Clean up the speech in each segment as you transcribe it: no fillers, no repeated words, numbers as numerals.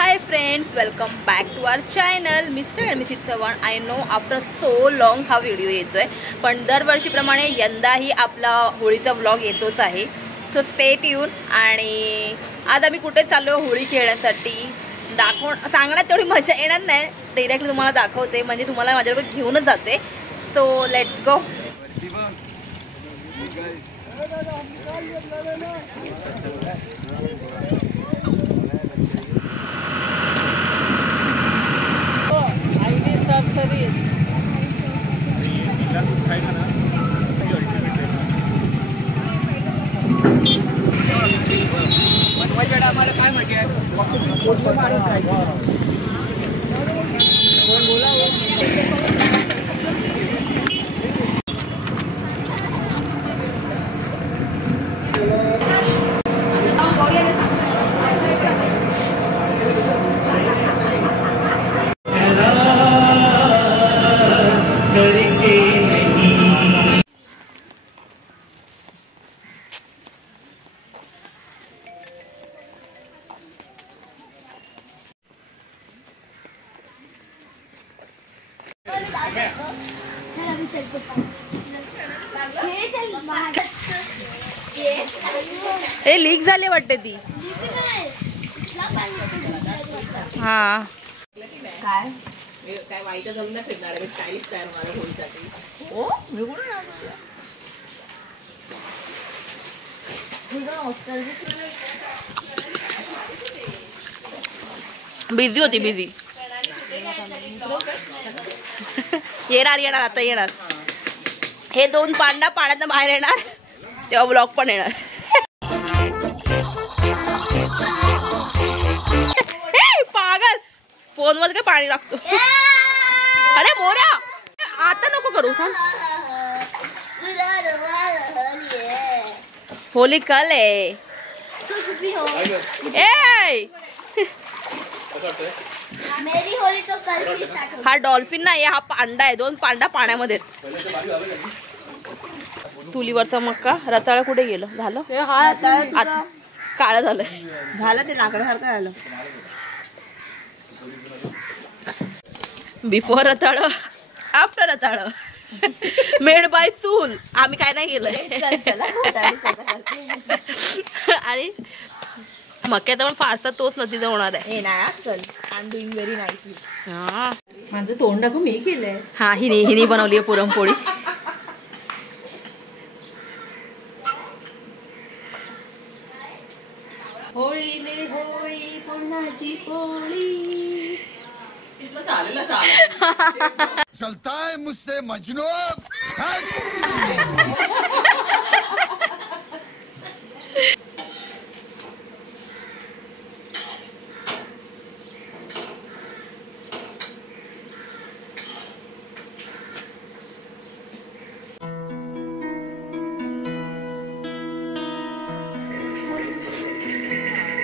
Hi friends, welcome back to our channel Mr. and Mrs. Chavan. I know after so long हा video येतोय, पण दरवर्षीप्रमाणे यंदाही आपला होळीचा व्लॉग येतोच आहे. So stay tune. आणि आज आम्ही कुठे चाललो होळी खेळण्यासाठी सांगण्यात तेवढी मजा येणार नाही, डायरेक्टली तुम्हाला दाखवते, म्हणजे तुम्हाला माझ्याबरोबर घेऊनच जाते. So let's go. हे लीक झाले वाटते ती. हा काय काय वाईट झालं ना, फिरणार आहे स्टाईलिश तयार होणार होळीसाठी. ओ मी कुठे बिझी होती, बिझी. येणार आता येणार. हे दोन पांडा पाण्यात बाहेर येणार तेव्हा ब्लॉग पण येणार. पागल, फोनवर काय पाणी लागतो. अरे मोऱ्या आता नको करू. होली कल आहे. मेरी होली तो कल से स्टार्ट होगी. हा डॉल्फिन नाही, हा पांडा आहे. दोन पांडा पाण्यामध्ये. चुलीवरचा मक्का रताळ कुठे गेलं? झालं काळं झालं ते लाकडासारखं झालं. बिफोर रताळ आफ्टर रताळ मेड बाय चूल. आम्ही काय नाही केलंय. आणि मक्यात पण फारसा तोच नदीचा होणार आहे. चल I am doing very nicely. हा माझं तोंड दाखव, मी केलंय. हा हिनी बनवली आहे पुरणपोळी. होळीने होळी पुरणाची पोळी. चलता है मुझसे मजनू.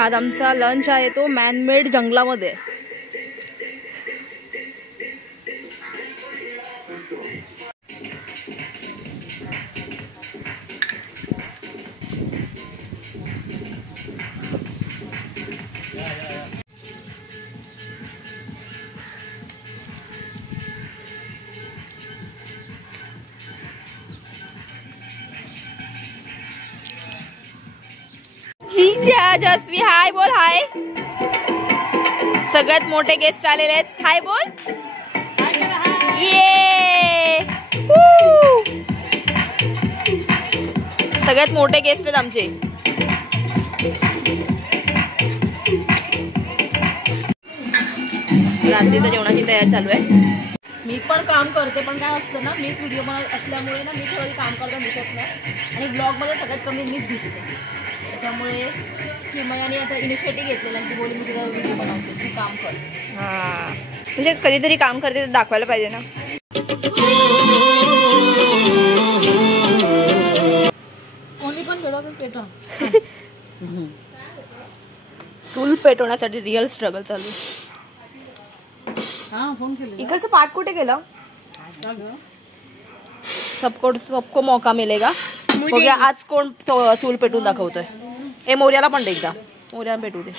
आज आमचा लंच आहे तो मॅनमेड जंगलामध्ये. जस्वी हाय बोल. हाय. सगळ्यात मोठे गेस्ट आलेले आहेत. हाय बोल. ये सगळ्यात मोठे गेस्ट आहेत आमचे. रात्रीच्या जेवणाची तयारी चालू आहे. मी पण काम करते, पण काय असतं ना, मीच व्हिडिओ बनवत असल्यामुळे ना, मी कधी काम करताना दिसत नाही. आणि ब्लॉगमध्ये सगळ्यात कमी मीच दिसते. त्यामुळे किमयाने आता इनिशिएटिव्ह घेतलेला की बोल मी तुझा व्हिडिओ बनवते, तू काम कर. हां म्हणजे कधीतरी काम करते तर दाखवायला पाहिजे ना. कोणी पण पेटवा. चूल पेटवण्यासाठी रिअल स्ट्रगल चालू. हां फोन केला. इकडचं पाठ कुठे गेलं? सबको मौका मिलेगा. बघूया आज कोण चूल पेटून दाखवतोय. हे मोर्याला पण दे एकदा. मोर्याला पेटू दे.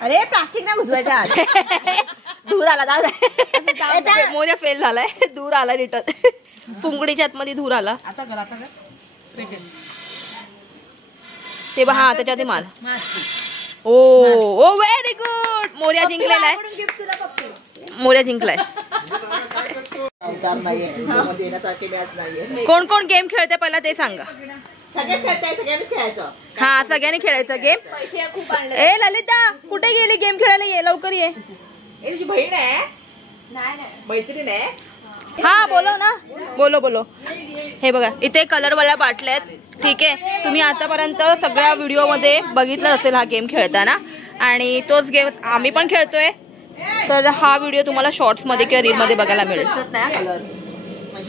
अरे प्लास्टिक नाही घुसवायच्या आत. धूर आला. जाऊ मोर्या फेल झालाय. धूर आला रिटर्न. फुंगडीच्या आतमध्ये धूर आला. आता कर पेटेल. ते बघा त्याच्यात माल. ओ व्हेरी गुड. मोर्या जिंकलेला आहे. मोर्या जिंकलाय. कोण कोण गेम खेळते पहिला ते सांगा. सगळ्यांनीच खेळायचं. हा सगळ्यांनी खेळायचं गेम. ए ललिता कुठे गेली गेम खेळायला. ये लवकर ये. तुझी बहीण आहे. मैत्रीण आहे. हा बोलव ना. बोलो. हे बघा इथे कलरवाल्या बाटल्या आहेत. ठीक आहे. तुम्ही आतापर्यंत सगळ्या व्हिडिओमध्ये बघितलं असेल हा गेम खेळताना. आणि तोच गेम आम्ही पण खेळतोय. तर हा व्हिडिओ तुम्हाला शॉर्ट्स मध्ये किंवा रील मध्ये बघायला मिळेल.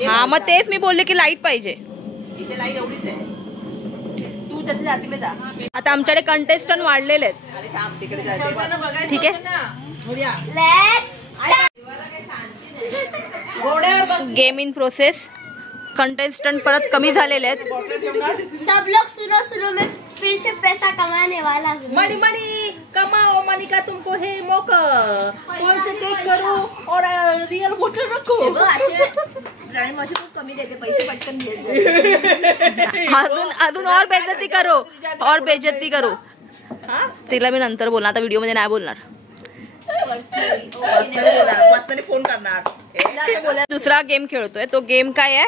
हा मग तेच मी बोलले की लाईट पाहिजे. आता आमच्याकडे कंटेस्टंट वाढलेले आहेत. ठीक आहे. Game in process. कंटेस्टंट परत कमी झालेले आहेत. सब लोग शुरू में फिर से पैसा कमाने वाला. मनी कमाओ. मनी का तुमको है मौका. कौन से टेक करो और रियल वोटर रखो. खूप कमी देते पैसे पटकन देते. अजून और बेइज्जती करो. तिला मी नंतर बोलणार. आता व्हिडिओ मध्ये नाही बोलणार. फोन करणार. दुसरा गेम खेळतोय. तो गेम काय आहे.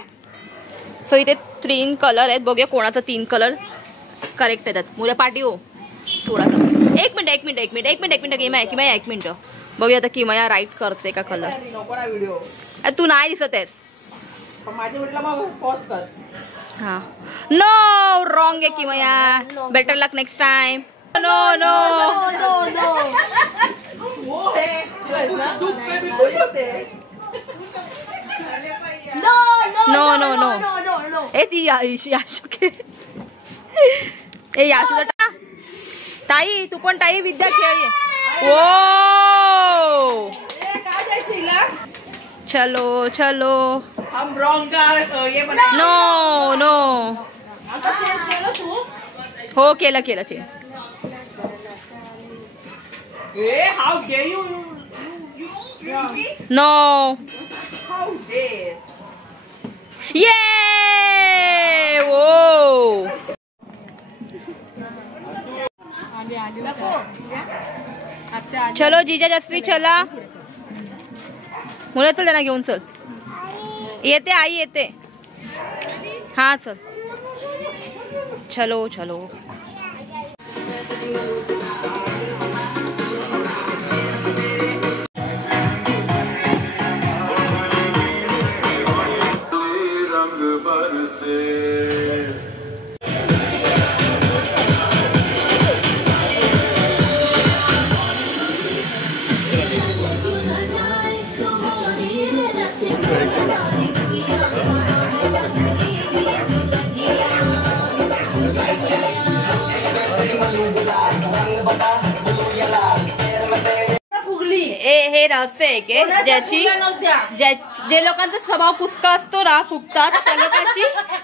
सो इथे 3 कलर आहेत. बघूया कोणाचा 3 कलर करेक्ट येतात. मोऱ्या पाठी हो थोडासा. एक मिनिट गेम आहे. किंवा 1 मिनिट बघूया आता किमया राईट करते का कलर. तू नाही दिसत आहेस. हा नो रॉंग आहे किमया. बेटर लक नेक्स्ट टाइम. नो ए ती याशू ए याशू ताई तू पण ताई विद्या खेळ. ओ चलो हम रॉन्ग का ये नो हो केलं change. How dare you no how dare. ये वो चलो जीजा जस्वी चला. मुलं चल त्यांना घेऊन चल. येते आई येते. हा चल. चलो हे रहस्य आहे की जे लोकांचा स्वभाव कुसका असतो ना फुगतात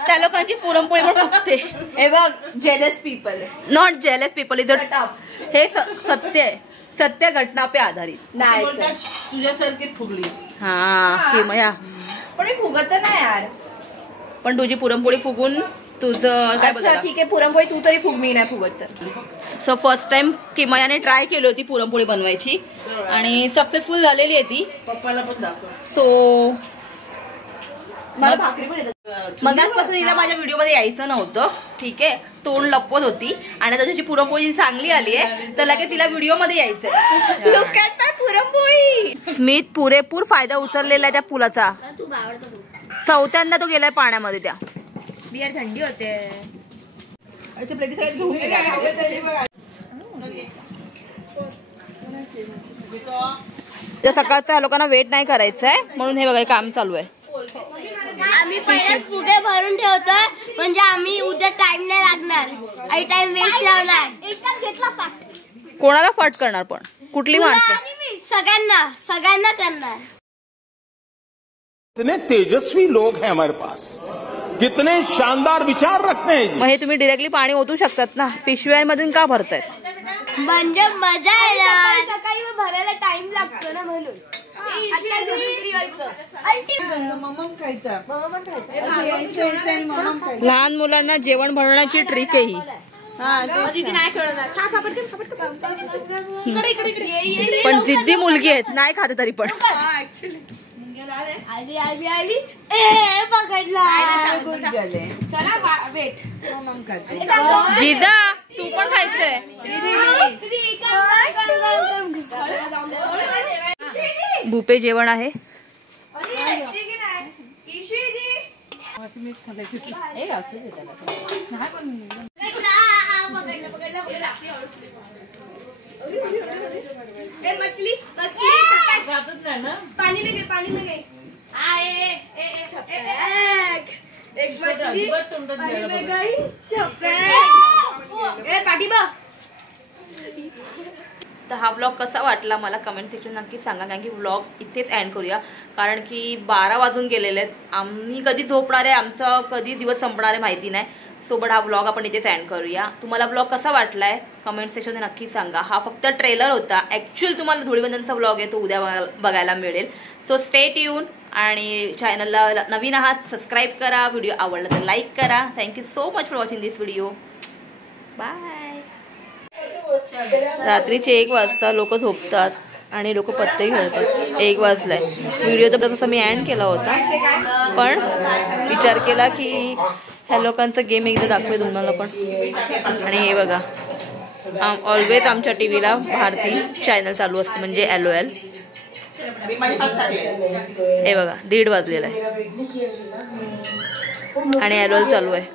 त्या लोकांची पुरणपोळी पण फुगते. हे बघ jealous people. Not jealous people is हे सत्य आहे. सत्य घटना पे आधारित नाही. तुझ्यासारखी फुगली. हा किमया पण मी फुगत नाही यार. पण तुझी पुरणपोळी फुगून तुझं काय बघा. ठीक आहे पुरणपोळी तू तरी फुग. मी नाही फुगत तर. सो फर्स्ट टाइम किमयाने ट्राय केली होती पुरणपोळी बनवायची आणि सक्सेसफुल झालेली आहे ती. पप्पाला पण दाखव. सो मला भाकरी पण येतात. मगाचपासून हिला माझ्या व्हिडिओ मध्ये यायचं नव्हतं. ठीक आहे. तोंड लपवत होती आणि त्याची पुरणपोळी चांगली आली आहे तर लगेच तिला व्हिडिओ मध्ये यायचंय. लुक ॲट माय पुरणपोळी. स्मित पुरेपूर फायदा उचललेला आहे त्या पुलाचा. चौथ्यांदा तो गेलाय पाण्यामध्ये. त्या बियर थंडी होते. सकाळचा लोकांना वेट नाही करायचंय म्हणून हे बघा काम चालू आहे. आम्ही पहिले फुगे भरून ठेवतोय म्हणजे आम्ही उद्या टाइम नाही लागणार. आणि टाइम वेस्ट लावणार. कोणाला फट करणार पण कुठली माणसं. सगळ्यांना करणार. इतने तेजस्वी लोग हैं हमारे पास कितने शानदार विचार रखते हैं। मग हे तुम्ही डिरेक्टली पाणी ओतू शकतात ना, पिशव्यांमधून का भरताय? म्हणजे मजा येणार, सकाळी भरायला टाइम लागतो ना म्हणून. लहान मुलांना जेवण बनवण्याची ट्रिक आहे ही. पण जिद्दी मुलगी आहेत, नाही खाते तरी पण. आली आली आली ए पकडला. जिजा तू पण खायचंय. भूपे जेवण आहे. पानी में गए, पानी में गए. एक मछली पानी में गई. पाठी बघ. तर हा व्लॉग कसा वाटला मला कमेंट सेक्शन नक्की सांगा. कारण की व्लॉग इथेच एंड करूया, कारण की 12 वाजून गेलेले आहेत. आम्ही कधी झोपणार आहे, आमचा कधी दिवस संपणार आहे माहिती नाही. सोबत हा व्लॉग आपण इथेच एंड करूया. तुम्हाला व्लॉग कसा वाटलाय कमेंट सेक्शन नक्की सांगा. हा फक्त ट्रेलर होता. ॲक्च्युअल तुम्हाला धुळीवंदनचा व्लॉग आहे तो उद्या बघायला मिळेल. सो स्टे ट्यून आणि चॅनलला नवीन आहात सबस्क्राईब करा. व्हिडिओ आवडला तर लाईक करा. Thank you so much for watching this video. Bye. रात्रीचे 1 वाजता लोक झोपतात आणि लोक पत्ते खेळतात. 1 वाजलाय. व्हिडिओ तर तसं मी एंड केला होता, पण विचार केला की ह्या लोकांचा गेम एकदा दाखवे तुम्हाला पण. आणि हे बघा ऑलवेज आमच्या टीव्हीला भारती चॅनल चालू असतं, म्हणजे LOL. हे बघा 1:30 वाजलेला आहे आणि LOL चालू आहे.